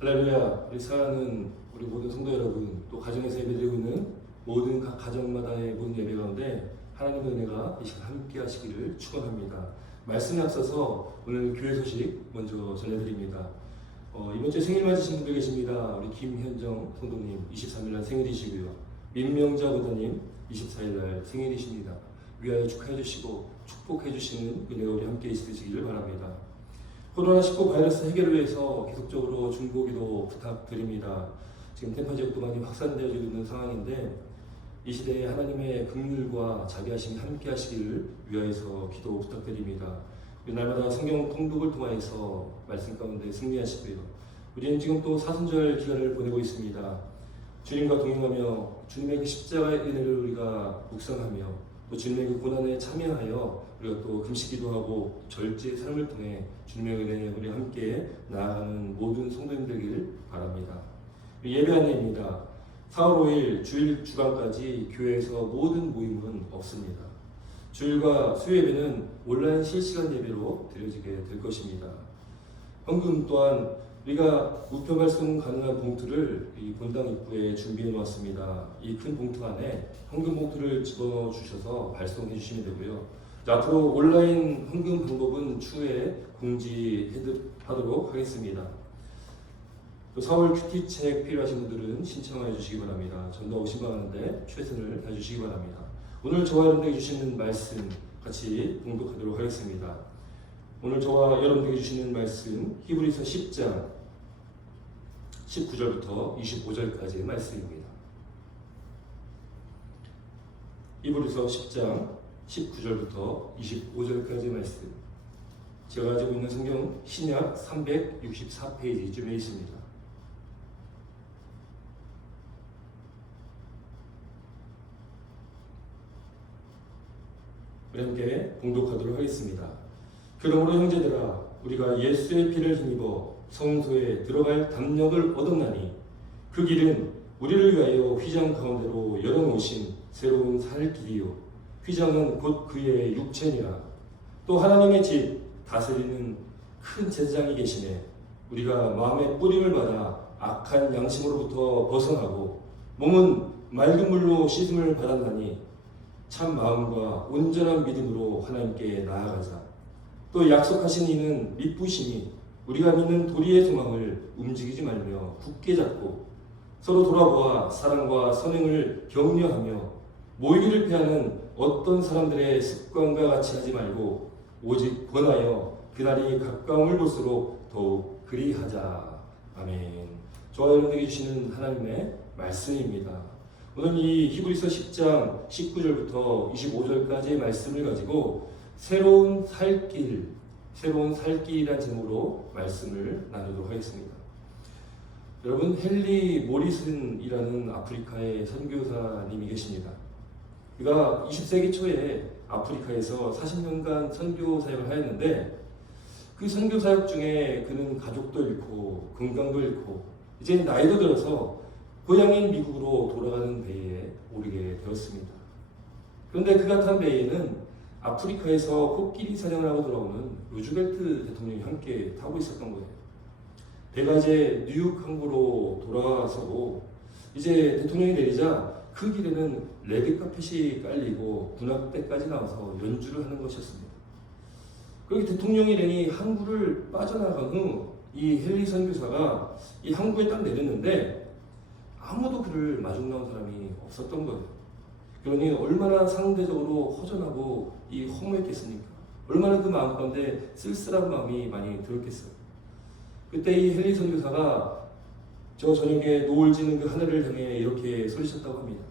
할렐루야. 우리 사랑하는 우리 모든 성도 여러분, 또 가정에서 예배드리고 있는 모든 각 가정마다의 모든 예배 가운데 하나님의 은혜가 이 시간 함께 하시기를 축원합니다. 말씀에 앞서서 오늘 교회 소식 먼저 전해드립니다. 이번 주에 생일 맞으신 분들 계십니다. 우리 김현정 성도님 23일날 생일이시고요. 민명자 보다님 24일날 생일이십니다. 위하여 축하해 주시고 축복해 주시는 은혜가 우리 함께 있으시기를 바랍니다. 코로나19 바이러스 해결을 위해서 계속적으로 중보기도 부탁드립니다. 지금 템파 지역도 많이 확산되어지고 있는 상황인데 이 시대에 하나님의 긍휼과 자비하심이 함께 하시기를 위하여서 기도 부탁드립니다. 날마다 성경 통독을 통하여서 말씀 가운데 승리하시고요. 우리는 지금 또 사순절 기간을 보내고 있습니다. 주님과 동행하며 주님의 그 십자가의 은혜를 우리가 묵상하며 또 주님의 그 고난에 참여하여 우리가 또 금식 기도하고 절제의 삶을 통해 주님의 은혜에 우리 함께 나아가는 모든 성도님들길 바랍니다. 예배 안내입니다. 4월 5일 주일 주간까지 교회에서 모든 모임은 없습니다. 주일과 수요 예배는 온라인 실시간 예배로 드려지게 될 것입니다. 헌금 또한 우리가 우편 발송 가능한 봉투를 이 본당 입구에 준비해 놓았습니다. 이 큰 봉투 안에 헌금 봉투를 집어 주셔서 발송해 주시면 되고요. 앞으로 온라인 헌금 방법은 추후에 공지하도록 하겠습니다. 또 4월 큐티책 필요하신 분들은 신청해 주시기 바랍니다. 전도 신방하는데 최선을 다해 주시기 바랍니다. 오늘 저와 여러분들에게 주시는 말씀 같이 봉독하도록 하겠습니다. 오늘 저와 여러분들에게 주시는 말씀 히브리서 10장 19절부터 25절까지의 말씀입니다. 히브리서 10장 19절부터 25절까지의 말씀. 제가 가지고 있는 성경 신약 364페이지쯤에 있습니다. 우리 함께 봉독하도록 하겠습니다. 그러므로 형제들아 우리가 예수의 피를 힘입어 성소에 들어갈 담력을 얻었나니 그 길은 우리를 위하여 휘장 가운데로 열어놓으신 새로운 살 길이요 휘장은 곧 그의 육체니라. 또 하나님의 집 다스리는 큰 제사장이 계시네. 우리가 마음의 뿌림을 받아 악한 양심으로부터 벗어나고 몸은 맑은 물로 씻음을 받았나니 참 마음과 온전한 믿음으로 하나님께 나아가자. 또 약속하신 이는 믿부심이 우리가 믿는 도리의 소망을 움직이지 말며 굳게 잡고 서로 돌아보아 사랑과 선행을 격려하며 모이기를 피하는 어떤 사람들의 습관과 같이 하지 말고 오직 권하여 그날이 가까움을 볼수록 더욱 그리하자. 아멘. 저와 여러분에게 주시는 하나님의 말씀입니다. 오늘 이 히브리서 10장 19절부터 25절까지의 말씀을 가지고 새로운 살길이라는 제목으로 말씀을 나누도록 하겠습니다. 여러분 헨리 모리슨이라는 아프리카의 선교사님이 계십니다. 그가 20세기 초에 아프리카에서 40년간 선교 사역을 하였는데 그 선교 사역 중에 그는 가족도 잃고 건강도 잃고 이제 나이도 들어서 고향인 미국으로 돌아가는 배에 오르게 되었습니다. 그런데 그가 탄 배에는 아프리카에서 코끼리 사냥을 하고 돌아오는 루즈벨트 대통령이 함께 타고 있었던 거예요. 배가 이제 뉴욕 항구로 돌아서고 이제 대통령이 내리자 그 길에는 레드카펫이 깔리고 군악대까지 나와서 연주를 하는 것이었습니다. 그렇게 대통령이 내니 항구를 빠져나간 후 이 헨리 선교사가 이 항구에 딱 내렸는데 아무도 그를 마중 나온 사람이 없었던 거예요. 그러니 얼마나 상대적으로 허전하고 이 허무했겠습니까? 얼마나 그 마음 가운데 쓸쓸한 마음이 많이 들었겠어요. 그때 이 헨리 선교사가 저 저녁에 노을 지는 그 하늘을 향해 이렇게 소리쳤다고 합니다.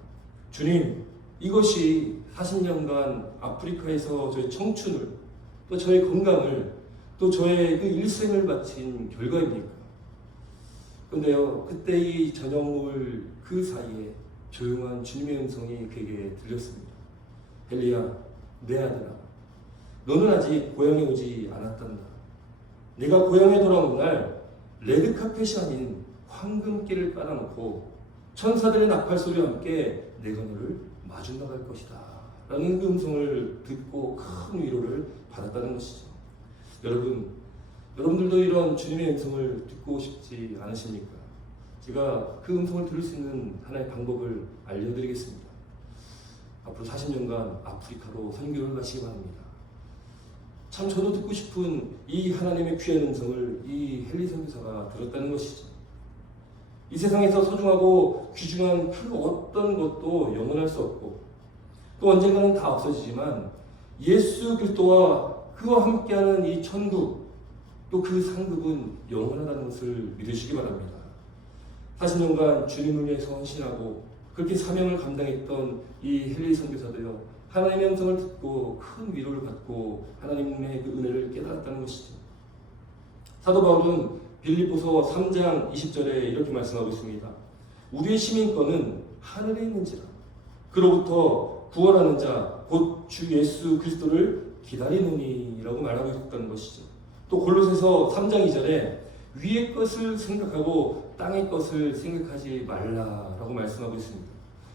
주님, 이것이 40년간 아프리카에서 저의 청춘을 또 저의 건강을 또 저의 그 일생을 바친 결과입니까? 그런데요, 그때 이 저녁 노을 그 사이에 조용한 주님의 음성이 그에게 들렸습니다. 헨리야, 내 아들아, 너는 아직 고향에 오지 않았단다. 네가 고향에 돌아온 날 레드카펫이 아닌 황금길을 깔아놓고 천사들의 나팔소리와 함께 내가 너를 마중 나갈 것이다 라는 그 음성을 듣고 큰 위로를 받았다는 것이죠. 여러분 여러분들도 이런 주님의 음성을 듣고 싶지 않으십니까? 제가 그 음성을 들을 수 있는 하나의 방법을 알려드리겠습니다. 앞으로 40년간 아프리카로 선교를 가시기 바랍니다. 참 저도 듣고 싶은 이 하나님의 귀한 음성을 이 헨리 선교사가 들었다는 것이죠. 이 세상에서 소중하고 귀중한 그 어떤 것도 영원할 수 없고 또 언젠가는 다 없어지지만 예수 그리스도와 그와 함께하는 이 천국 또 그 상급은 영원하다는 것을 믿으시기 바랍니다. 40년간 주님을 위해서 헌신하고 그렇게 사명을 감당했던 이 헨리 선교사도요, 하나님의 음성을 듣고 큰 위로를 받고 하나님의 그 은혜를 깨달았다는 것이죠. 사도 바울은 빌립보서 3장 20절에 이렇게 말씀하고 있습니다. 우리의 시민권은 하늘에 있는지라 그로부터 구원하는 자 곧 주 예수 그리스도를 기다리노니 라고 말하고 있다는 것이죠. 또 골로새서 3장 2절에 위의 것을 생각하고 땅의 것을 생각하지 말라라고 말씀하고 있습니다.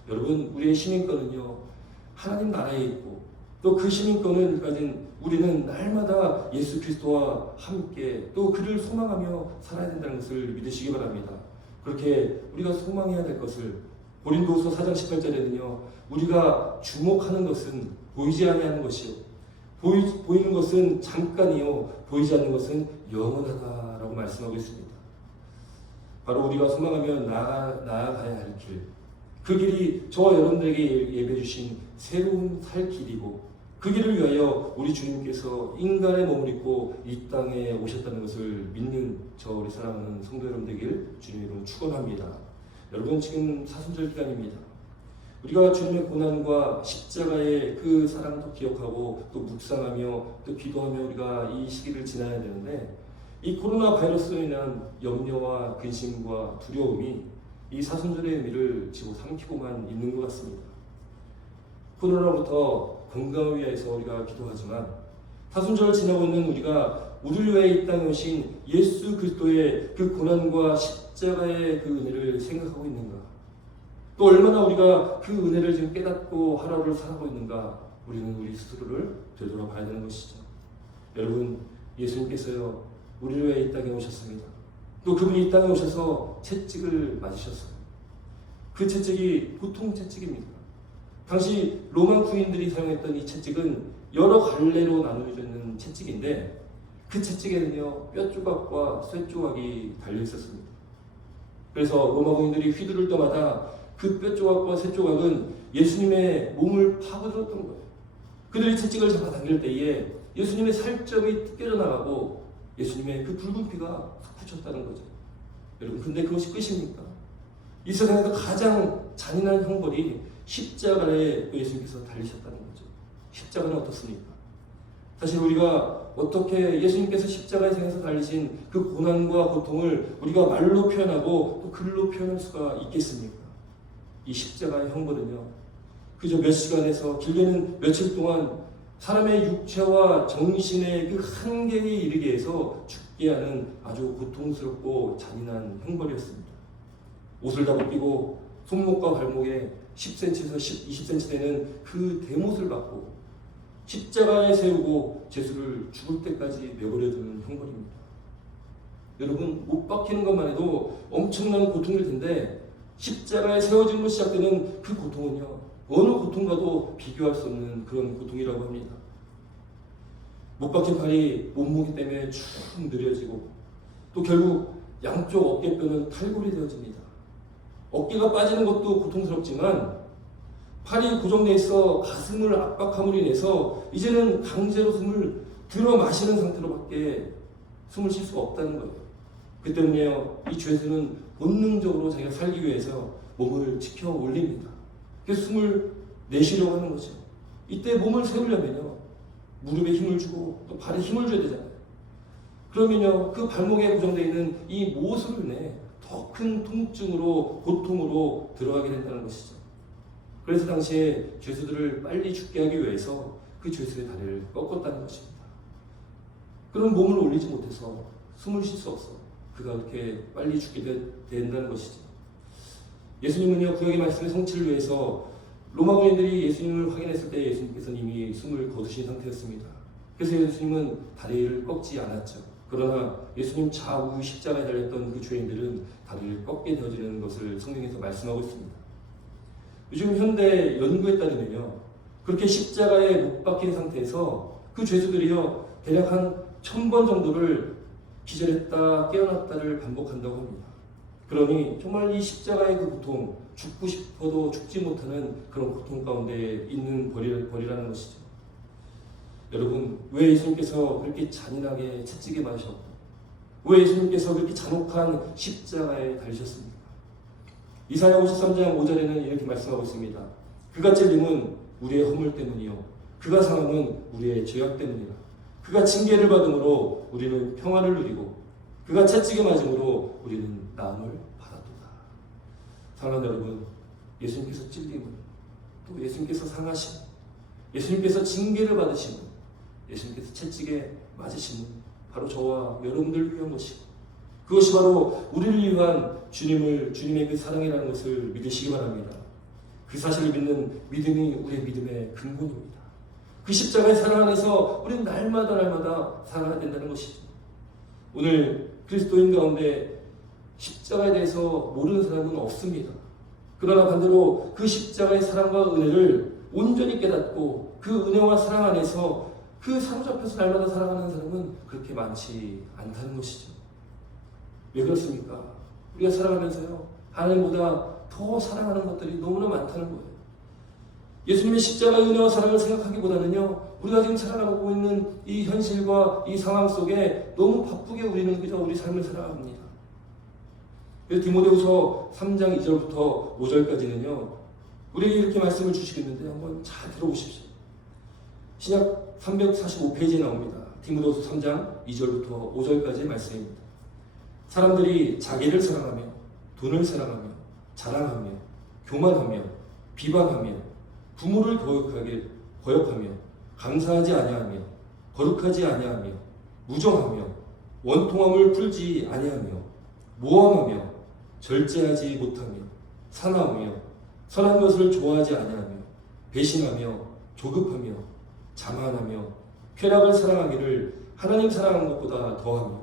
여러분, 우리의 시민권은요, 하나님 나라에 있고 또 그 시민권을 가진 우리는 날마다 예수 그리스도와 함께 또 그를 소망하며 살아야 된다는 것을 믿으시기 바랍니다. 그렇게 우리가 소망해야 될 것을 고린도후서 4장 18절에는요, 우리가 주목하는 것은 보이지 아니하는 것이요 보이는 것은 잠깐이요 보이지 않는 것은 영원하다라고 말씀하고 있습니다. 바로 우리가 소망하며 나아가야 할 길, 그 길이 저와 여러분들에게 예배해 주신 새로운 살 길이고 그 길을 위하여 우리 주님께서 인간의 몸을 입고 이 땅에 오셨다는 것을 믿는 저 우리 사랑하는 성도 여러분 되길 주님 이름으로 축원합니다. 여러분, 지금 사순절 기간입니다. 우리가 주님의 고난과 십자가의 그 사랑도 기억하고 또 묵상하며 또 기도하며 우리가 이 시기를 지나야 되는데 이 코로나 바이러스로 인한 염려와 근심과 두려움이 이 사순절의 의미를 집어삼키고만 있는 것 같습니다. 코로나로부터 건강을 위해서 우리가 기도하지만 사순절 지나고 있는 우리가 우리를 위해 이 땅에 오신 예수 그리스도의 그 고난과 십자가의 그 은혜를 생각하고 있는가? 또 얼마나 우리가 그 은혜를 지금 깨닫고 하루를 살아가고 있는가? 우리는 우리 스스로를 되돌아봐야 되는 것이죠. 여러분, 예수님께서요, 우리를 위해 이 땅에 오셨습니다. 또 그분이 이 땅에 오셔서 채찍을 맞으셨어요. 그 채찍이 보통 채찍입니까? 당시 로마 군인들이 사용했던 이 채찍은 여러 갈래로 나누어져 있는 채찍인데 그 채찍에는요, 뼈 조각과 쇠 조각이 달려 있었습니다. 그래서 로마 군인들이 휘두를 때마다 그 뼈 조각과 쇠 조각은 예수님의 몸을 파고들었던 거예요. 그들이 채찍을 잡아당길 때에 예수님의 살점이 뜯겨져 나가고 예수님의 그 붉은 피가 솟구쳤다는 거죠. 여러분, 근데 그것이 끝입니까? 이 세상에서 가장 잔인한 형벌이 십자가에 예수님께서 달리셨다는 거죠. 십자가는 어떻습니까? 사실 우리가 어떻게 예수님께서 십자가의 생에서 달리신 그 고난과 고통을 우리가 말로 표현하고 또 글로 표현할 수가 있겠습니까? 이 십자가의 형벌은요, 그저 몇 시간에서 길게는 며칠 동안 사람의 육체와 정신의 그 한계에 이르게 해서 죽게 하는 아주 고통스럽고 잔인한 형벌이었습니다. 옷을 다 벗기고 손목과 발목에 10cm에서 20cm 되는 그 대못을 받고 십자가에 세우고 제수를 죽을 때까지 내버려 두는 형벌입니다. 여러분, 못 박히는 것만 해도 엄청난 고통일 텐데 십자가에 세워짐으로 시작되는 그 고통은요, 어느 고통과도 비교할 수 없는 그런 고통이라고 합니다. 못 박힌 팔이 몸무게 때문에 쭉 느려지고 또 결국 양쪽 어깨뼈는 탈골이 되어집니다. 어깨가 빠지는 것도 고통스럽지만 팔이 고정돼 있어 가슴을 압박함으로 인해서 이제는 강제로 숨을 들어 마시는 상태로밖에 숨을 쉴 수가 없다는 거예요. 그 때문에요, 이 죄수는 본능적으로 자기가 살기 위해서 몸을 지켜 올립니다. 그래서 숨을 내쉬려고 하는 거죠. 이때 몸을 세우려면요, 무릎에 힘을 주고 또 발에 힘을 줘야 되잖아요. 그러면요, 그 발목에 고정되어 있는 이 못으로 인해 더 큰 통증으로 고통으로 들어가게 된다는 것이죠. 그래서 당시에 죄수들을 빨리 죽게 하기 위해서 그 죄수의 다리를 꺾었다는 것입니다. 그런 몸을 올리지 못해서 숨을 쉴 수 없어 그가 그렇게 빨리 죽게 된다는 것이죠. 예수님은요, 구약의 말씀의 성취를 위해서 로마 군인들이 예수님을 확인했을 때 예수님께서는 이미 숨을 거두신 상태였습니다. 그래서 예수님은 다리를 꺾지 않았죠. 그러나 예수님 좌우 십자가에 달렸던 그 죄인들은 다리를 꺾게 되어지는 것을 성경에서 말씀하고 있습니다. 요즘 현대 연구에 따르면요, 그렇게 십자가에 못 박힌 상태에서 그 죄수들이요 대략 한 1000번 정도를 기절했다 깨어났다를 반복한다고 합니다. 그러니 정말 이 십자가의 그 고통, 죽고 싶어도 죽지 못하는 그런 고통 가운데 있는 벌이라는 것이죠. 여러분, 왜 예수님께서 그렇게 잔인하게 채찍에 맞으셨고, 왜 예수님께서 그렇게 잔혹한 십자가에 달리셨습니까? 이사야 53장 5절에는 이렇게 말씀하고 있습니다. 그가 찔림은 우리의 허물 때문이요 그가 상함은 우리의 죄악 때문이라. 그가 징계를 받음으로 우리는 평화를 누리고 그가 채찍에 맞음으로 우리는 나음을 받았도다. 사랑하는 여러분, 예수님께서 찔림은, 또 예수님께서 상하심, 예수님께서 징계를 받으심은, 예수님께서 채찍에 맞으심은 바로 저와 여러분들 위한 것이고, 그것이 바로 우리를 위한 주님의 그 사랑이라는 것을 믿으시기 바랍니다. 그 사실을 믿는 믿음이 우리의 믿음의 근본입니다. 그 십자가의 사랑 안에서 우리는 날마다 살아야 된다는 것이죠. 오늘 그리스도인 가운데 십자가에 대해서 모르는 사람은 없습니다. 그러나 반대로 그 십자가의 사랑과 은혜를 온전히 깨닫고 그 은혜와 사랑 안에서 그 사로잡혀서 날마다 살아가는 사람은 그렇게 많지 않다는 것이죠. 왜 그렇습니까? 우리가 살아가면서요, 하나님보다 더 사랑하는 것들이 너무나 많다는 거예요. 예수님의 십자가의 은혜와 사랑을 생각하기보다는요, 우리가 지금 살아가고 있는 이 현실과 이 상황 속에 너무 바쁘게 우리는 그저 우리 삶을 살아갑니다. 그래서 디모데후서 3장 2절부터 5절까지는요, 우리에게 이렇게 말씀을 주시겠는데 한번 잘 들어보십시오. 신약 345페이지에 나옵니다. 디모데후서 3장 2절부터 5절까지의 말씀입니다. 사람들이 자기를 사랑하며 돈을 사랑하며 자랑하며 교만하며 비방하며 부모를 거역하며 감사하지 아니하며 거룩하지 아니하며 무정하며 원통함을 풀지 아니하며 모함하며 절제하지 못하며 사나우며 선한 것을 좋아하지 아니하며 배신하며 조급하며 자만하며 쾌락을 사랑하기를 하나님 사랑하는 것보다 더하며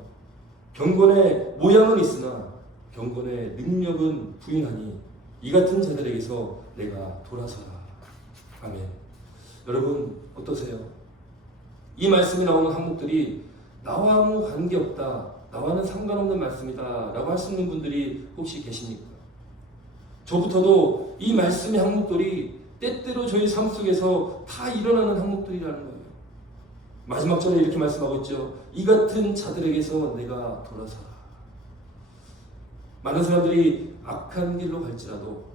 경건의 모양은 있으나 경건의 능력은 부인하니 이 같은 자들에게서 내가 돌아서라. 아멘. 여러분 어떠세요? 이 말씀에 나오는 항목들이 나와 아무 관계없다, 나와는 상관없는 말씀이다 라고 할 수 있는 분들이 혹시 계십니까? 저부터도 이 말씀의 항목들이 때때로 저희 삶 속에서 다 일어나는 항목들이라는 거예요. 마지막 절에 이렇게 말씀하고 있죠. 이 같은 자들에게서 내가 돌아서라. 많은 사람들이 악한 길로 갈지라도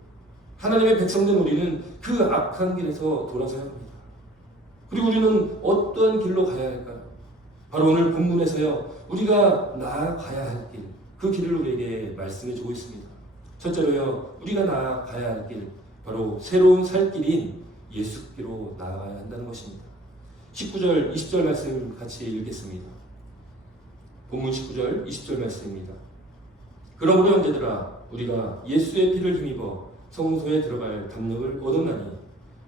하나님의 백성된 우리는 그 악한 길에서 돌아서야 합니다. 그리고 우리는 어떠한 길로 가야 할까요? 바로 오늘 본문에서요, 우리가 나아가야 할 길, 그 길을 우리에게 말씀해 주고 있습니다. 첫째로요, 우리가 나아가야 할 길, 바로 새로운 살 길인 예수께로 나아가야 한다는 것입니다. 19절, 20절 말씀 같이 읽겠습니다. 본문 19절, 20절 말씀입니다. 그러므로 형제들아, 우리가 예수의 피를 힘입어 성소에 들어갈 담력을 얻었나니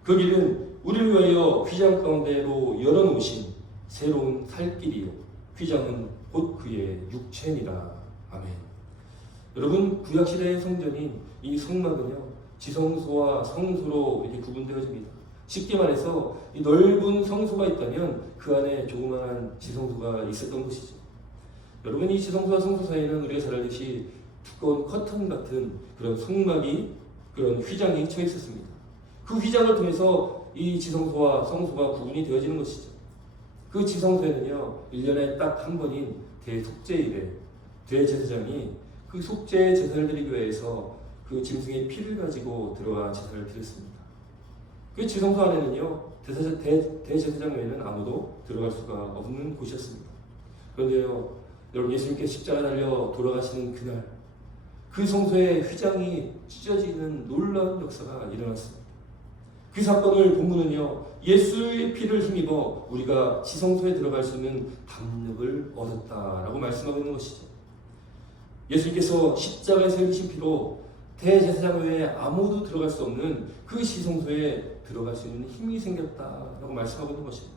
그 길은 우리를 위하여 휘장 가운데로 열어놓으신 새로운 살 길이요 휘장은 곧 그의 육체니라. 아멘. 여러분, 구약시대의 성전인 이 성막은요, 지성소와 성소로 이렇게 구분되어집니다. 쉽게 말해서 이 넓은 성소가 있다면 그 안에 조그마한 지성소가 있었던 것이죠. 여러분, 이 지성소와 성소 사이에는 우리가 잘 알듯이 두꺼운 커튼 같은 그런 성막이, 그런 휘장이 쳐 있었습니다. 그 휘장을 통해서 이 지성소와 성소가 구분이 되어지는 것이죠. 그 지성소에는요, 1년에 딱 한 번인 대속죄일에 대제사장이 그 속죄 제사를 드리기 위해서 그 짐승의 피를 가지고 들어가 제사를 드렸습니다. 그 지성소 안에는요, 대제사장 외에는 아무도 들어갈 수가 없는 곳이었습니다. 그런데요, 여러분, 예수님께서 십자가에 달려 돌아가시는 그날, 그 성소의 휘장이 찢어지는 놀라운 역사가 일어났습니다. 그 사건을 본문은요, 예수의 피를 힘입어 우리가 지성소에 들어갈 수 있는 담력을 얻었다라고 말씀하고 있는 것이죠. 예수님께서 십자가에 새기신 피로 대제사장 외에 아무도 들어갈 수 없는 그 지성소에 들어갈 수 있는 힘이 생겼다라고 말씀하고 있는 것입니다.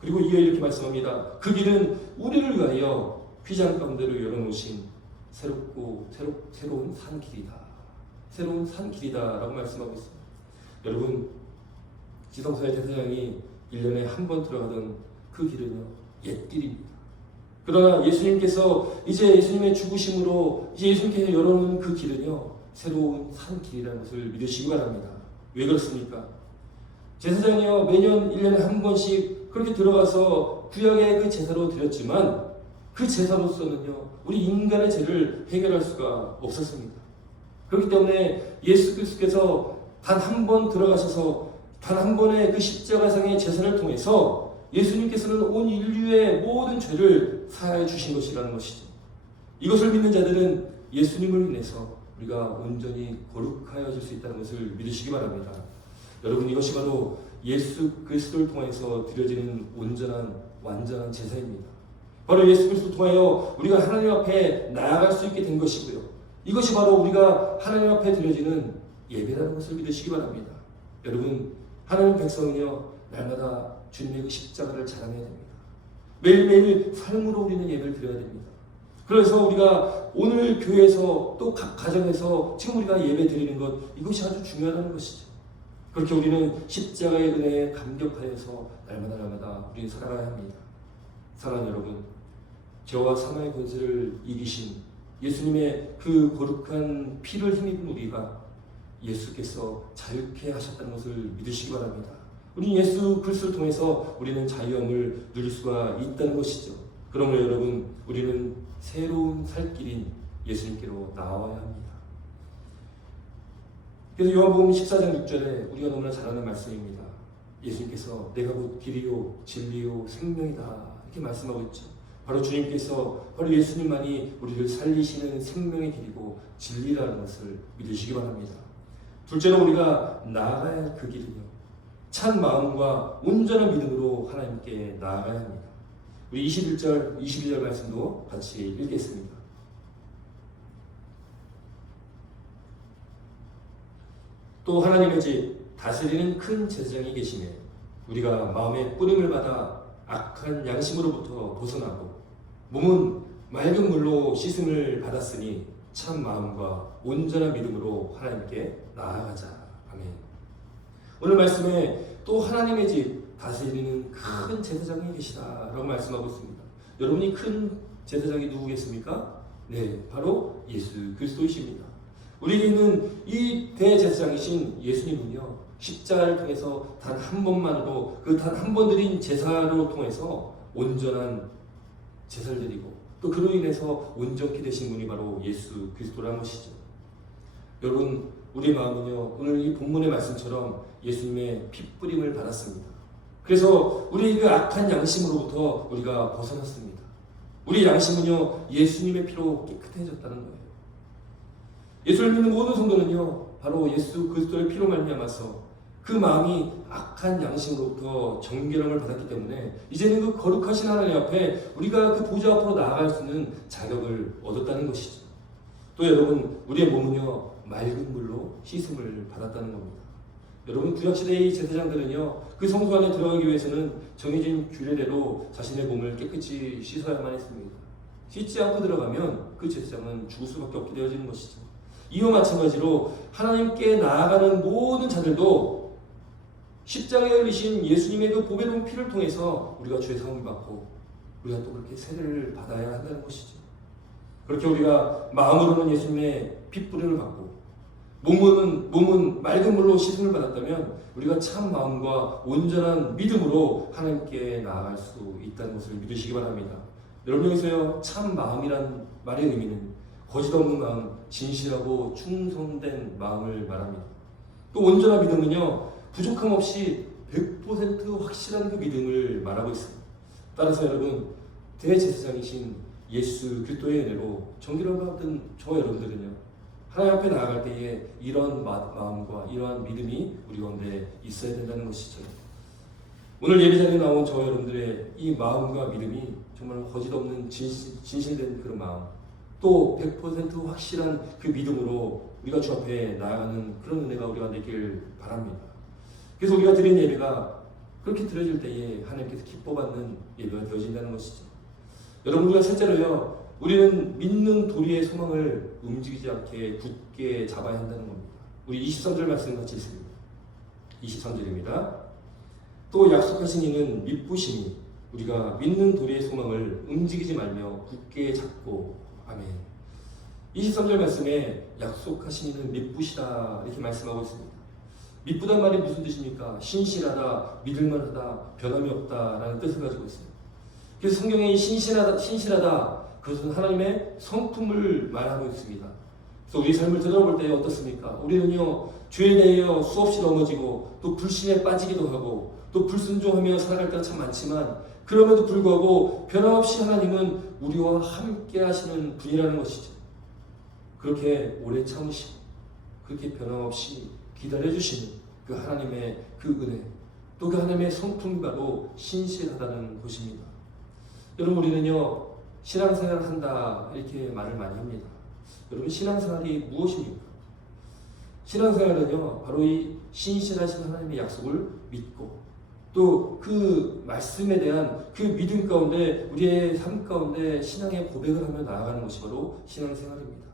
그리고 이어 이렇게 말씀합니다. 그 길은 우리를 위하여 휘장 가운데로 열어놓으신 새로운 산길이다. 새로운 산길이다라고 말씀하고 있습니다. 여러분, 지성소의 제사장이 1년에 한 번 들어가던 그 길은요, 옛길입니다. 그러나 예수님께서 이제 예수님의 죽으심으로 이제 예수님께서 열어놓은 그 길은요, 새로운 산길이라는 것을 믿으시기 바랍니다. 왜 그렇습니까? 제사장이요, 매년 1년에 한 번씩 그렇게 들어가서 구약의 그 제사로 드렸지만 그 제사로서는요, 우리 인간의 죄를 해결할 수가 없었습니다. 그렇기 때문에 예수 그리스도께서 단 한 번 들어가셔서 단 한 번의 그 십자가상의 제사를 통해서 예수님께서는 온 인류의 모든 죄를 사하여 주신 것이라는 것이죠. 이것을 믿는 자들은 예수님을 인해서 우리가 온전히 거룩하여질 수 있다는 것을 믿으시기 바랍니다. 여러분, 이것이 바로 예수 그리스도를 통해서 드려지는 온전한 완전한 제사입니다. 바로 예수 그리스도를 통하여 우리가 하나님 앞에 나아갈 수 있게 된 것이고요. 이것이 바로 우리가 하나님 앞에 드려지는 예배라는 것을 믿으시기 바랍니다. 여러분, 하나님 백성은요, 날마다 주님의 그 십자가를 자랑해야 됩니다. 매일매일 삶으로 우리는 예배를 드려야 됩니다. 그래서 우리가 오늘 교회에서 또 각 가정에서 지금 우리가 예배 드리는 것, 이것이 아주 중요하다는 것이죠. 그렇게 우리는 십자가의 은혜에 감격하여서 날마다 우리는 살아가야 합니다. 사랑하는 여러분, 죄와 사망의 권세를 이기신 예수님의 그 거룩한 피를 힘입은 우리가 예수께서 자유케 하셨다는 것을 믿으시기 바랍니다. 우리 예수 그리스도를 통해서 우리는 자유함을 누릴 수가 있다는 것이죠. 그러므로 여러분, 우리는 새로운 살 길인 예수님께로 나와야 합니다. 그래서 요한복음 14장 6절에 우리가 너무나 잘 아는 말씀입니다. 예수님께서 내가 곧 길이요 진리요 생명이다 이렇게 말씀하고 있죠. 바로 주님께서, 바로 예수님만이 우리를 살리시는 생명의 길이고 진리라는 것을 믿으시기 바랍니다. 둘째로 우리가 나아가야 할 그 길은요, 찬 마음과 온전한 믿음으로 하나님께 나아가야 합니다. 우리 21절, 22절 말씀도 같이 읽겠습니다. 또 하나님의 집 다스리는 큰 제사장이 계시며 우리가 마음의 뿌림을 받아 악한 양심으로부터 벗어나고 몸은 맑은 물로 씻음을 받았으니 참 마음과 온전한 믿음으로 하나님께 나아가자. 아멘. 오늘 말씀에 또 하나님의 집 다스리는 큰 제사장이 계시다라고 말씀하고 있습니다. 여러분이 큰 제사장이 누구겠습니까? 네, 바로 예수 그리스도이십니다. 우리에게 있는 이 대제사장이신 예수님은요, 십자가를 통해서 단 한 번만으로 그 단 한 번 드린 제사로 통해서 온전한 제사를 드리고 또 그로 인해서 온전케 되신 분이 바로 예수 그리스도라는 것이죠. 여러분, 우리 마음은요, 오늘 이 본문의 말씀처럼 예수님의 핏뿌림을 받았습니다. 그래서 우리 그 악한 양심으로부터 우리가 벗어났습니다. 우리 양심은요, 예수님의 피로 깨끗해졌다는 거예요. 예수를 믿는 모든 성도는요, 바로 예수 그리스도의 피로 말미암아서 그 마음이 악한 양심으로부터 정결함을 받았기 때문에 이제는 그 거룩하신 하나님 앞에 우리가 그 보좌 앞으로 나아갈 수 있는 자격을 얻었다는 것이죠. 또 여러분, 우리의 몸은요, 맑은 물로 씻음을 받았다는 겁니다. 여러분, 구약시대의 제사장들은요, 그 성소 안에 들어가기 위해서는 정해진 규례대로 자신의 몸을 깨끗이 씻어야만 했습니다. 씻지 않고 들어가면 그 제사장은 죽을 수밖에 없게 되어지는 것이죠. 이와 마찬가지로 하나님께 나아가는 모든 자들도 십자가에 흘리신 예수님의 그 보배로운 피를 통해서 우리가 죄 사함을 받고 우리가 또 그렇게 세례를 받아야 한다는 것이죠. 그렇게 우리가 마음으로는 예수님의 핏부림을 받고 몸은 맑은 물로 씻음을 받았다면 우리가 참 마음과 온전한 믿음으로 하나님께 나아갈 수 있다는 것을 믿으시기 바랍니다. 여러분, 여기서요, 참 마음이란 말의 의미는 거짓 없는 마음, 진실하고 충성된 마음을 말합니다. 또 온전한 믿음은요, 부족함 없이 100% 확실한 그 믿음을 말하고 있습니다. 따라서 여러분, 대제사장이신 예수 그리스도의 은혜로 정결함을 받은 저 여러분들은요, 하나님 앞에 나아갈 때에 이러한 마음과 이러한 믿음이 우리 가운데 있어야 된다는 것이죠. 오늘 예배자리에 나온 저 여러분들의 이 마음과 믿음이 정말 거짓 없는 진실된 그런 마음, 또 100% 확실한 그 믿음으로 우리가 주 앞에 나아가는 그런 은혜가 우리가 되길 바랍니다. 그래서 우리가 드린 예배가 그렇게 드려질 때에 하나님께서 기뻐받는 예배가 되어진다는 것이죠. 여러분, 우리가 셋째로요, 우리는 믿는 도리의 소망을 움직이지 않게 굳게 잡아야 한다는 겁니다. 우리 23절 말씀 같이 있습니다. 23절입니다. 또 약속하신 이는 믿부심이 우리가 믿는 도리의 소망을 움직이지 말며 굳게 잡고. 아멘. 23절 말씀에 약속하신 이는 믿부시다 이렇게 말씀하고 있습니다. 믿부단 말이 무슨 뜻입니까? 신실하다, 믿을만하다, 변함이 없다라는 뜻을 가지고 있습니다. 그래서 성경에 신실하다 그것은 하나님의 성품을 말하고 있습니다. 그래서 우리 삶을 되돌아볼 때 어떻습니까? 우리는요, 죄에 대하여 수없이 넘어지고 또 불신에 빠지기도 하고 또 불순종하며 살아갈 때가 참 많지만, 그럼에도 불구하고 변함없이 하나님은 우리와 함께 하시는 분이라는 것이죠. 그렇게 오래 참으시고 그렇게 변함없이 기다려주시는 그 하나님의 그 은혜, 또 그 하나님의 성품이 바로 신실하다는 것입니다. 여러분, 우리는요, 신앙생활을 한다 이렇게 말을 많이 합니다. 여러분, 신앙생활이 무엇입니까? 신앙생활은요, 바로 이 신실하신 하나님의 약속을 믿고 또 그 말씀에 대한 그 믿음 가운데 우리의 삶 가운데 신앙의 고백을 하며 나아가는 것이 바로 신앙생활입니다.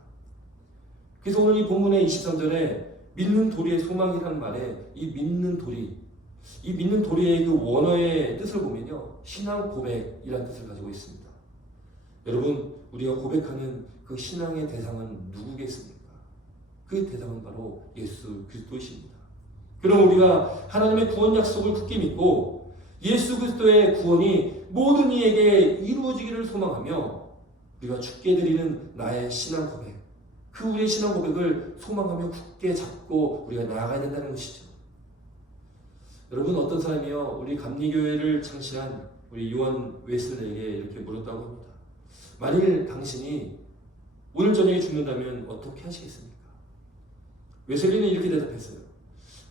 그래서 오늘 이 본문의 23절에 믿는 도리의 소망이라는 말에 이 믿는 도리의 그 원어의 뜻을 보면요, 신앙 고백이라는 뜻을 가지고 있습니다. 여러분, 우리가 고백하는 그 신앙의 대상은 누구겠습니까? 그 대상은 바로 예수 그리스도이십니다. 그럼 우리가 하나님의 구원 약속을 굳게 믿고 예수 그리스도의 구원이 모든 이에게 이루어지기를 소망하며 우리가 주께 드리는 나의 신앙 고백, 그 우리의 신앙 고백을 소망하며 굳게 잡고 우리가 나아가야 된다는 것이죠. 여러분, 어떤 사람이요, 우리 감리교회를 창시한 우리 요한 웨슬레에게 이렇게 물었다고 합니다. 만일 당신이 오늘 저녁에 죽는다면 어떻게 하시겠습니까? 웨슬리는 이렇게 대답했어요.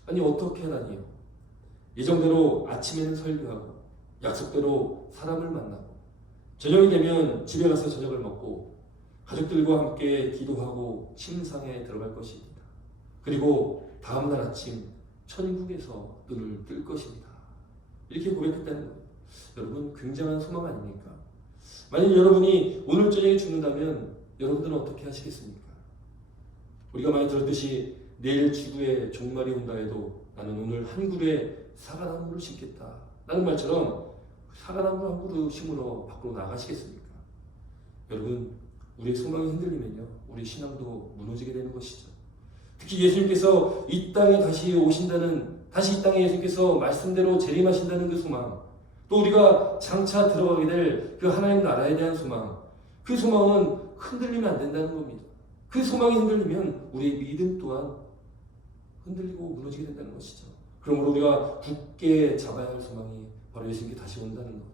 아니, 어떻게 하다니요? 예정대로 아침에는 설교하고 약속대로 사람을 만나고 저녁이 되면 집에 가서 저녁을 먹고 가족들과 함께 기도하고 침상에 들어갈 것입니다. 그리고 다음날 아침 천국에서 눈을 뜰 것입니다. 이렇게 고백했다는 거예요. 여러분, 굉장한 소망 아닙니까? 만약 여러분이 오늘 저녁에 죽는다면 여러분들은 어떻게 하시겠습니까? 우리가 많이 들었듯이 내일 지구에 종말이 온다 해도 나는 오늘 한 그루에 사과나무를 심겠다 라는 말처럼 사과나무 한 그루 심으러 밖으로 나가시겠습니까? 여러분, 우리의 소망이 흔들리면요, 우리 신앙도 무너지게 되는 것이죠. 특히 예수님께서 이 땅에 다시 이 땅에 예수님께서 말씀대로 재림하신다는 그 소망, 또 우리가 장차 들어가게 될 그 하나님 나라에 대한 소망, 그 소망은 흔들리면 안 된다는 겁니다. 그 소망이 흔들리면 우리의 믿음 또한 흔들리고 무너지게 된다는 것이죠. 그러므로 우리가 굳게 잡아야 할 소망이 바로 예수님께 다시 온다는 것,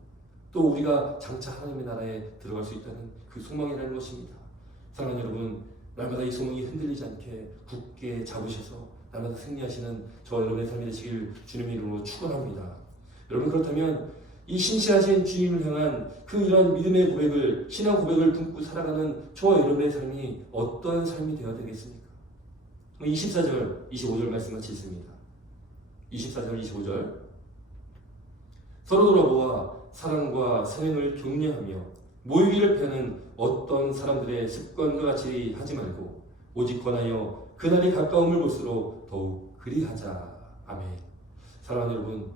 또 우리가 장차 하나님의 나라에 들어갈 수 있다는 그 소망이라는 것입니다. 사랑하는 여러분, 날마다 이 소망이 흔들리지 않게 굳게 잡으셔서 날마다 승리하시는 저와 여러분의 삶이 되시길 주님의 이름으로 축원합니다. 여러분, 그렇다면 이 신실하신 주님을 향한 그 이러한 믿음의 고백을, 신앙 고백을 품고 살아가는 저와 여러분의 삶이 어떠한 삶이 되어야 되겠습니까? 24절, 25절 말씀 같이 있습니다. 24절, 25절. 서로 돌아보아 사랑과 선행을 격려하며 모이기를 펴는 어떤 사람들의 습관과 같이 하지 말고 오직 권하여 그날이 가까움을 볼수록 더욱 그리하자. 아멘. 사랑하는 여러분,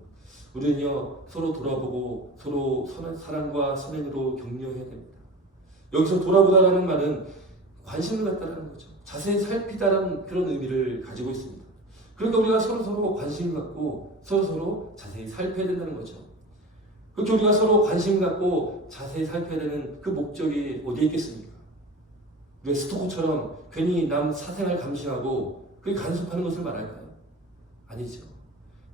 우리는요, 서로 돌아보고 서로 사랑과 선행으로 격려해야 됩니다. 여기서 돌아보다라는 말은 관심을 갖다라는 거죠. 자세히 살피다라는 그런 의미를 가지고 있습니다. 그러니까 우리가 서로 관심을 갖고 서로 자세히 살펴야 된다는 거죠. 그렇게 우리가 서로 관심 갖고 자세히 살펴야 되는 그 목적이 어디에 있겠습니까? 왜 스토커처럼 괜히 남 사생활 감시하고 그게 간섭하는 것을 말할까요? 아니죠.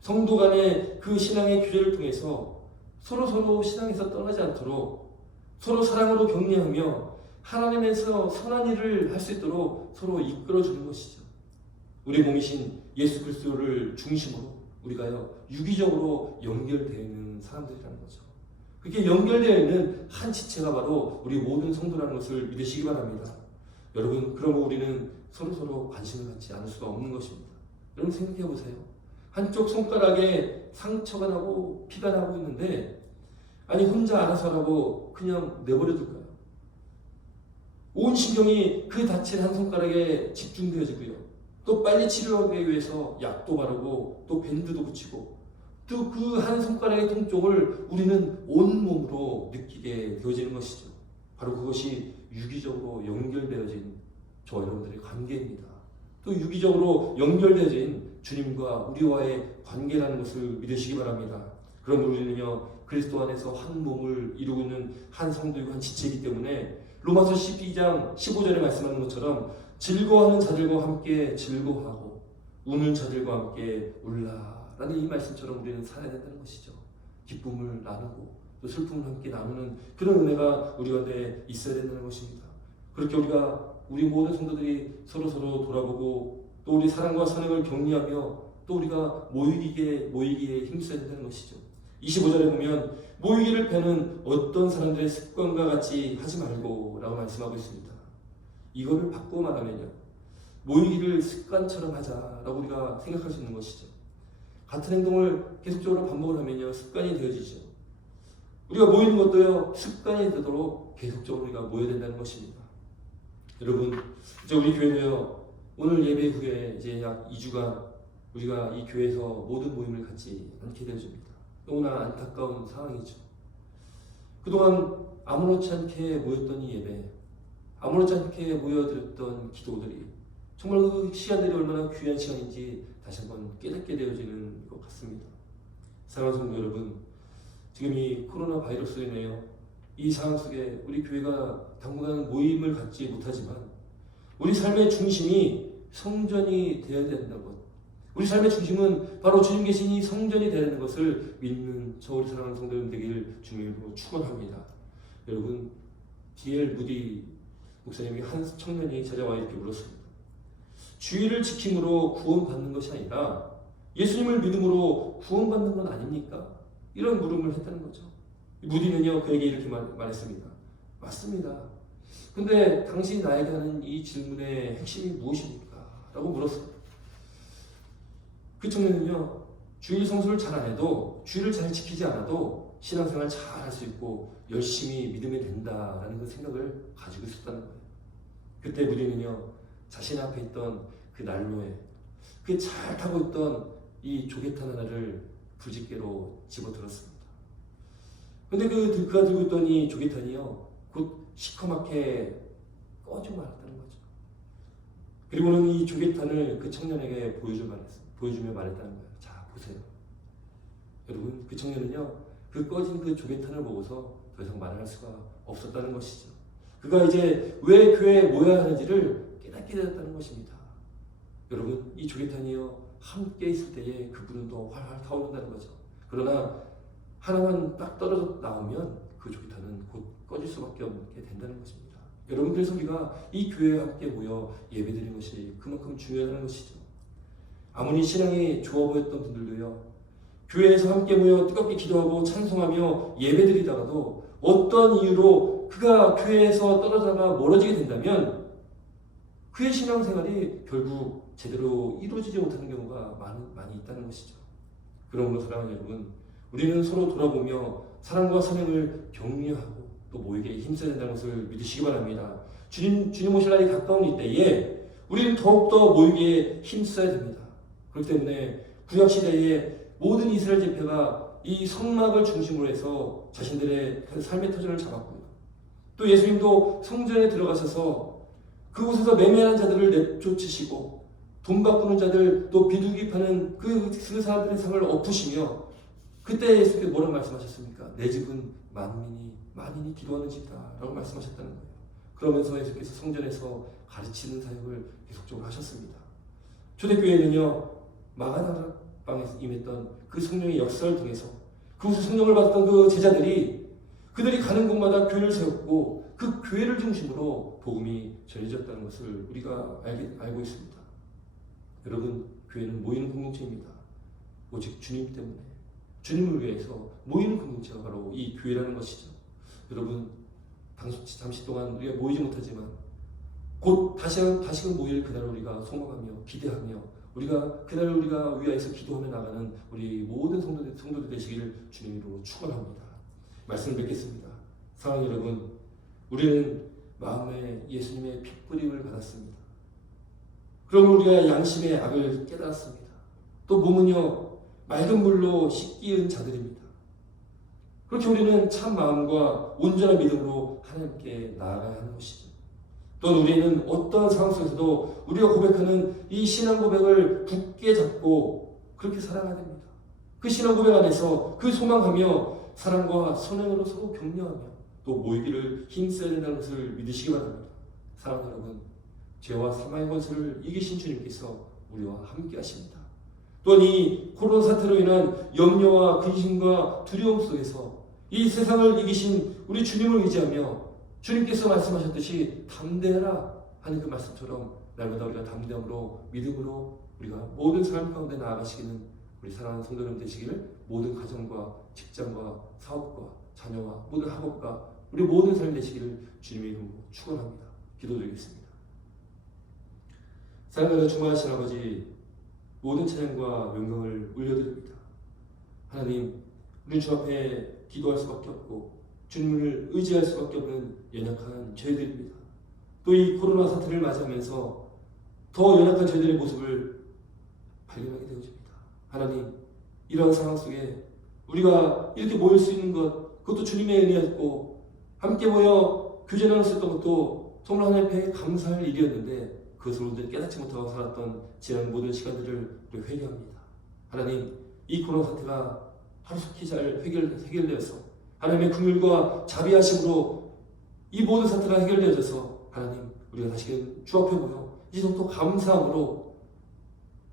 성도 간의 그 신앙의 교제를 통해서 서로 신앙에서 떠나지 않도록 서로 사랑으로 격려하며 하나님에서 선한 일을 할 수 있도록 서로 이끌어주는 것이죠. 우리 몸이신 예수 그리스도를 중심으로 우리가요, 유기적으로 연결되어 있는 사람들이라는 거죠. 그렇게 연결되어 있는 한 지체가 바로 우리 모든 성도라는 것을 믿으시기 바랍니다. 여러분, 그러면 우리는 서로 관심을 갖지 않을 수가 없는 것입니다. 여러분, 생각해 보세요. 한쪽 손가락에 상처가 나고 피가 나고 있는데 아니 혼자 알아서 하라고 그냥 내버려둘까요? 온 신경이 그 다친 한 손가락에 집중되어지고요. 또 빨리 치료하기 위해서 약도 바르고 또 밴드도 붙이고 또 그 한 손가락의 통증을 우리는 온몸으로 느끼게 되어지는 것이죠. 바로 그것이 유기적으로 연결되어진 저와 여러분들의 관계입니다. 또 유기적으로 연결되어진 주님과 우리와의 관계라는 것을 믿으시기 바랍니다. 그럼 우리는요 그리스도 안에서 한 몸을 이루고 있는 한 성도이고 한 지체이기 때문에 로마서 12장 15절에 말씀하는 것처럼 즐거워하는 자들과 함께 즐거워하고 우는 자들과 함께 울라라는 이 말씀처럼 우리는 살아야 된다는 것이죠. 기쁨을 나누고 또 슬픔을 함께 나누는 그런 은혜가 우리 가운데 있어야 된다는 것입니다. 그렇게 우리 모든 성도들이 서로서로 돌아보고 또 우리 사랑과 선행을 격려하며 또 우리가 모이기에 힘써야 된다는 것이죠. 25절에 보면 모이기를 패는 어떤 사람들의 습관과 같이 하지 말고 라고 말씀하고 있습니다. 이거를 바꾸고 말하면요 모이기를 습관처럼 하자라고 우리가 생각할 수 있는 것이죠. 같은 행동을 계속적으로 반복을 하면요 습관이 되어지죠. 우리가 모이는 것도요 습관이 되도록 계속적으로 우리가 모여야 된다는 것입니다. 여러분 이제 우리 교회는요 오늘 예배 후에 이제 약 2주간 우리가 이 교회에서 모든 모임을 갖지 않게 되어집니다. 너무나 안타까운 상황이죠. 그동안 아무렇지 않게 모였던 이 예배, 아무렇지 않게 모여드렸던 기도들이 정말 그 시간들이 얼마나 귀한 시간인지 다시 한번 깨닫게 되어지는 것 같습니다. 사랑하는 성도 여러분, 지금 이 코로나 바이러스로 인해요 이 상황 속에 우리 교회가 당분간 모임을 갖지 못하지만 우리 삶의 중심이 성전이 되어야 된다는 것, 우리 삶의 중심은 바로 주님 계신 이 성전이 되는 것을 믿는 저 우리 사랑하는 성도 여러분 되기를 주님으로 축원합니다. 여러분 D.L. 무디 목사님이 한 청년이 찾아와 이렇게 물었습니다. 주의를 지킴으로 구원받는 것이 아니라 예수님을 믿음으로 구원받는 건 아닙니까? 이런 물음을 했다는 거죠. 무디는요 그에게 이렇게 말했습니다. 맞습니다. 근데 당신이 나에게 하는 이 질문의 핵심이 무엇입니까? 라고 물었습니다. 그 청년은요 주일 성수를 잘 안 해도 주일을 잘 지키지 않아도 신앙생활 잘 할 수 있고 열심히 믿으면 된다라는 그 생각을 가지고 있었다는 거예요. 그때 무디는요 자신 앞에 있던 그 난로에 그 잘 타고 있던 이 조개탄 하나를 불집게로 집어들었습니다. 근데 그가 들고 있던 이 조개탄이요 곧 시커멓게 꺼지고 말았다는 거죠. 그리고는 이 조개탄을 그 청년에게 보여주며 말했다는 거예요. 자 보세요. 여러분 그 청년은요 그 꺼진 그 조개탄을 보고서 더 이상 말을 할 수가 없었다는 것이죠. 그가 이제 왜 교회에 모여야 하는지를 깨닫게 되었다는 것입니다. 여러분 이 조개탄이요 함께 있을 때에 그 불은 더 활활 타오른다는 거죠. 그러나 하나만 딱 떨어져 나오면 그 조개탄은 곧 꺼질 수밖에 없게 된다는 것입니다. 여러분 그래서 우리가 이 교회에 함께 모여 예배드리는 것이 그만큼 중요하다는 것이죠. 아무리 신앙이 좋아 보였던 분들도요 교회에서 함께 모여 뜨겁게 기도하고 찬송하며 예배드리다가도 어떠한 이유로 그가 교회에서 떨어져가 멀어지게 된다면 그의 신앙생활이 결국 제대로 이루어지지 못하는 경우가 많이 있다는 것이죠. 그러므로 사랑하는 여러분 우리는 서로 돌아보며 사랑과 선행을 격려하고 또 모이게 힘써야 된다는 것을 믿으시기 바랍니다. 주님 오실 날이 가까운 이때에 우리는 더욱더 모이기에 힘써야 됩니다. 그렇기 때문에 구약시대에 모든 이스라엘 지파가 이 성막을 중심으로 해서 자신들의 삶의 터전을 잡았고요. 또 예수님도 성전에 들어가셔서 그곳에서 매매하는 자들을 내쫓으시고 돈 바꾸는 자들 또 비둘기 파는 그 사람들의 삶을 엎으시며 그때 예수님께서 뭐라고 말씀하셨습니까? 내 집은 만인이 기도하는 집이다 라고 말씀하셨다는 거예요. 그러면서 예수께서 성전에서 가르치는 사역을 계속적으로 하셨습니다. 초대교회는요 마가다락방에서 임했던 그 성령의 역사를 통해서 그곳에 성령을 받았던 그 제자들이 그들이 가는 곳마다 교회를 세웠고 그 교회를 중심으로 복음이 전해졌다는 것을 우리가 알고 있습니다. 여러분 교회는 모이는 공동체입니다. 오직 주님 때문에 주님을 위해서 모이는 공동체가 바로 이 교회라는 것이죠. 여러분 잠시 동안 우리가 모이지 못하지만 곧 다시금 모일 그날을 우리가 소망하며 기대하며 우리가 그날을 우리가 위하여서 기도하며 나가는 우리 모든 성도들 되시기를 주님으로 축원합니다. 말씀을 뵙겠습니다. 사랑하는 여러분, 우리는 마음에 예수님의 핏뿌림을 받았습니다. 그럼 우리가 양심의 악을 깨달았습니다. 또 몸은요 맑은 물로 씻기은 자들입니다. 그렇게 우리는 참 마음과 온전한 믿음으로 하나님께 나아가야 하는 것이죠. 또한 우리는 어떠한 상황 속에서도 우리가 고백하는 이 신앙 고백을 굳게 잡고 그렇게 살아가야 됩니다. 그 신앙 고백 안에서 그 소망하며 사랑과 선행으로 서로 격려하며 또 모이기를 힘써야 된다는 것을 믿으시기 바랍니다. 사랑하는 여러분, 죄와 사망의 권세를 이기신 주님께서 우리와 함께 하십니다. 또한 이 코로나 사태로 인한 염려와 근심과 두려움 속에서 이 세상을 이기신 우리 주님을 의지하며 주님께서 말씀하셨듯이 담대하라 하는 그 말씀처럼 날마다 우리가 담대함으로 믿음으로 우리가 모든 삶 가운데 나아가시기는 우리 사랑하는 성도 여러분 되시기를 모든 가정과 직장과 사업과 자녀와 모든 학업과 우리 모든 삶 되시기를 주님의 이름으로 축원합니다. 기도드리겠습니다. 사랑하는 충만하신 아버지, 모든 찬양과 명령을 올려드립니다. 하나님, 우리 주 앞에 기도할 수밖에 없고 주님을 의지할 수밖에 없는 연약한 죄들입니다. 또 이 코로나 사태를 맞이하면서 더 연약한 죄들의 모습을 발견하게 되어집니다. 하나님, 이러한 상황 속에 우리가 이렇게 모일 수 있는 것, 그것도 주님의 은혜였고 함께 모여 교제 나눴었던 것도 정말 하나님 앞에 감사할 일이었는데 그것을 온전히 깨닫지 못하고 살았던 지난 모든 시간들을 우리 회개합니다. 하나님, 이 코로나 사태가 하루속히 잘 해결되어서 하나님의 긍휼과 자비하심으로 이 모든 사태가 해결되어져서 하나님, 우리가 다시금 주 앞에 모여 이제부터 감사함으로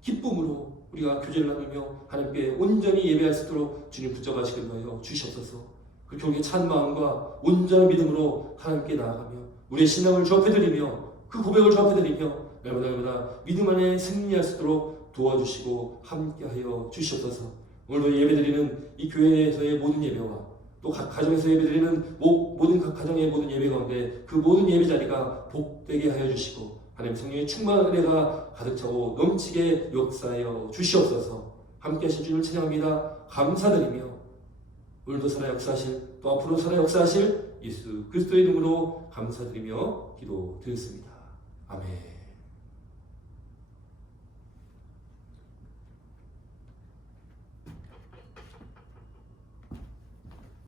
기쁨으로 우리가 교제를 나누며 하나님께 온전히 예배할 수 있도록 주님 붙잡아시길 위하여 주시옵소서. 그렇게 우리의 찬 마음과 온전한 믿음으로 하나님께 나아가며 우리의 신앙을 주 앞에 드리며 그 고백을 주 앞에 드리며 날마다 믿음 안에 승리할 수 있도록 도와주시고 함께하여 주시옵소서. 오늘도 예배드리는 이 교회에서의 모든 예배와 또 각 가정에서 예배드리는 모든 각 가정의 모든 예배 가운데 그 모든 예배 자리가 복되게 하여 주시고 하나님 성령의 충만한 은혜가 가득 차고 넘치게 역사하여 주시옵소서. 함께 하신 주님을 찬양합니다. 감사드리며 오늘도 살아 역사하실 또 앞으로 살아 역사하실 예수 그리스도의 이름으로 감사드리며 기도드렸습니다. 아멘.